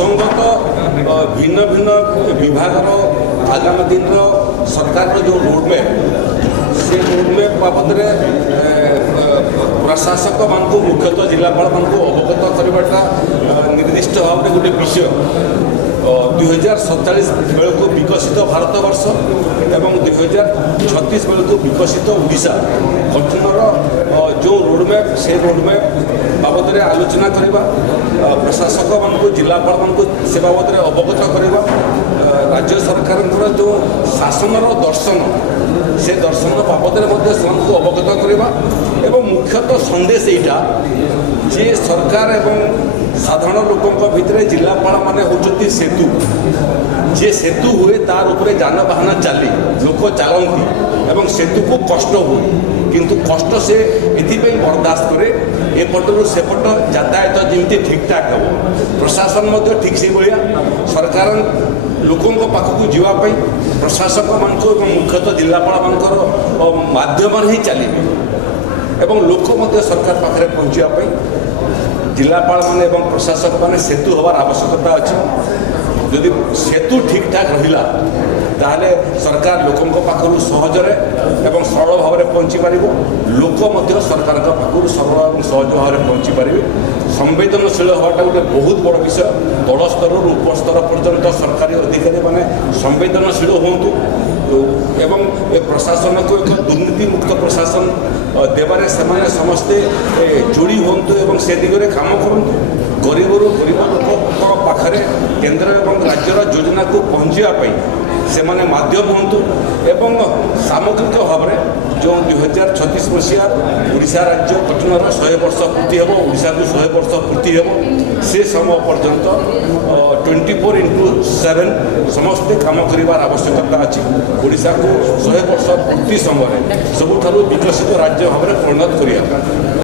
ପ୍ରସଙ୍ଗତ ଭିନ୍ନ ଭିନ୍ନ ବିଭାଗର ଆଗାମୀ ଦିନର ସରକାରର ଯେଉଁ ରୋଡମ୍ୟାପ୍ ସେ ରୋଡମ୍ୟାପ୍ ବାବଦରେ ପ୍ରଶାସକମାନଙ୍କୁ ମୁଖ୍ୟତଃ ଜିଲ୍ଲାପାଳମାନଙ୍କୁ ଅବଗତ କରିବାଟା ନିର୍ଦ୍ଦିଷ୍ଟ ଭାବରେ ଗୋଟେ ବିଷୟ। 2047 ବେଳକୁ ବିକଶିତ ଭାରତବର୍ଷ ଏବଂ 2036 ବେଳକୁ ବିକଶିତ ଓଡ଼ିଶା ଗଠନର ଯେଉଁ ରୋଡମ୍ୟାପ୍ ସେ ରୋଡମ୍ୟାପ୍ ବାବଦରେ ଆଲୋଚନା କରିବା, ପ୍ରଶାସକମାନଙ୍କୁ ଜିଲ୍ଲାପାଳମାନଙ୍କୁ ସେ ବାବଦରେ ଅବଗତ କରିବା, ରାଜ୍ୟ ସରକାରଙ୍କର ଯେଉଁ ଶାସନର ଦର୍ଶନ ସେ ଦର୍ଶନ ବାବଦରେ ମଧ୍ୟ ସେମାନଙ୍କୁ ଅବଗତ କରିବା ଏବଂ ମୁଖ୍ୟତଃ ସନ୍ଦେଶ ଏଇଟା ଯେ ସରକାର ଏବଂ ସାଧାରଣ ଲୋକଙ୍କ ଭିତରେ ଜିଲ୍ଲାପାଳମାନେ ହେଉଛନ୍ତି ସେତୁ। ଯେ ସେତୁ ହୁଏ ତାର ଉପରେ ଯାନବାହନ ଚାଲେ, ଲୋକ ଚାଲନ୍ତି ଏବଂ ସେତୁକୁ କଷ୍ଟ ହୁଏ, କିନ୍ତୁ କଷ୍ଟ ସେ ଏଥିପାଇଁ ବରଦାସ୍ତ କରେ ଏପଟରୁ ସେପଟ ଯାତାୟାତ ଯେମିତି ଠିକ୍ଠାକ୍ ହେବ। ପ୍ରଶାସନ ମଧ୍ୟ ଠିକ୍ ସେଇଭଳିଆ ସରକାର ଲୋକଙ୍କ ପାଖକୁ ଯିବା ପାଇଁ ପ୍ରଶାସକମାନଙ୍କୁ ଏବଂ ମୁଖ୍ୟତଃ ଜିଲ୍ଲାପାଳମାନଙ୍କର ମାଧ୍ୟମରେ ହିଁ ଚାଲିବେ ଏବଂ ଲୋକ ମଧ୍ୟ ସରକାର ପାଖରେ ପହଞ୍ଚିବା ପାଇଁ ଜିଲ୍ଲାପାଳମାନେ ଏବଂ ପ୍ରଶାସକମାନେ ସେତୁ ହେବାର ଆବଶ୍ୟକତା ଅଛି। ଯଦି ସେତୁ ଠିକ୍ଠାକ୍ ରହିଲା ତାହେଲେ ସରକାର ଲୋକଙ୍କ ପାଖରୁ ସହଜରେ ଏବଂ ସରଳ ଭାବରେ ପହଞ୍ଚି ପାରିବ, ଲୋକ ମଧ୍ୟ ସରକାରଙ୍କ ପାଖରୁ ସରଳ ଏବଂ ସହଜ ଭାବରେ ପହଞ୍ଚି ପାରିବେ। ସମ୍ବେଦନଶୀଳ ହେବାଟା ଗୋଟେ ବହୁତ ବଡ଼ ବିଷୟ। ତଳ ସ୍ତରରୁ ଉପସ୍ତର ପର୍ଯ୍ୟନ୍ତ ସରକାରୀ ଅଧିକାରୀମାନେ ସମ୍ବେଦନଶୀଳ ହୁଅନ୍ତୁ ଏବଂ ଏ ପ୍ରଶାସନକୁ ଏକ ଦୁର୍ନୀତିମୁକ୍ତ ପ୍ରଶାସନ ଦେବାରେ ସେମାନେ ସମସ୍ତେ ଯୋଡ଼ି ହୁଅନ୍ତୁ ଏବଂ ସେ ଦିଗରେ କାମ କରନ୍ତୁ। ଗରିବରୁ ଗରିବ ଲୋକଙ୍କ ପାଖରେ କେନ୍ଦ୍ର ଏବଂ ରାଜ୍ୟର ଯୋଜନାକୁ ପହଞ୍ଚିବା ପାଇଁ ସେମାନେ ମାଧ୍ୟମ ହୁଅନ୍ତୁ ଏବଂ ସାମଗ୍ରିକ ଭାବରେ ଯେଉଁ 2036 ମସିହା ଓଡ଼ିଶା ରାଜ୍ୟ ଗଠନର 100 ବର୍ଷ ପୂର୍ତ୍ତି ହେବ, ଓଡ଼ିଶାକୁ 100 ବର୍ଷ ପୂର୍ତ୍ତି ହେବ, ସେ ସମୟ ପର୍ଯ୍ୟନ୍ତ 24x7 ସମସ୍ତେ କାମ କରିବାର ଆବଶ୍ୟକତା ଅଛି। ଓଡ଼ିଶାକୁ 100 ବର୍ଷ ପୂର୍ତ୍ତି ସମୟରେ ସବୁଠାରୁ ବିକଶିତ ରାଜ୍ୟ ଭାବରେ ପରିଣତ କରିବା।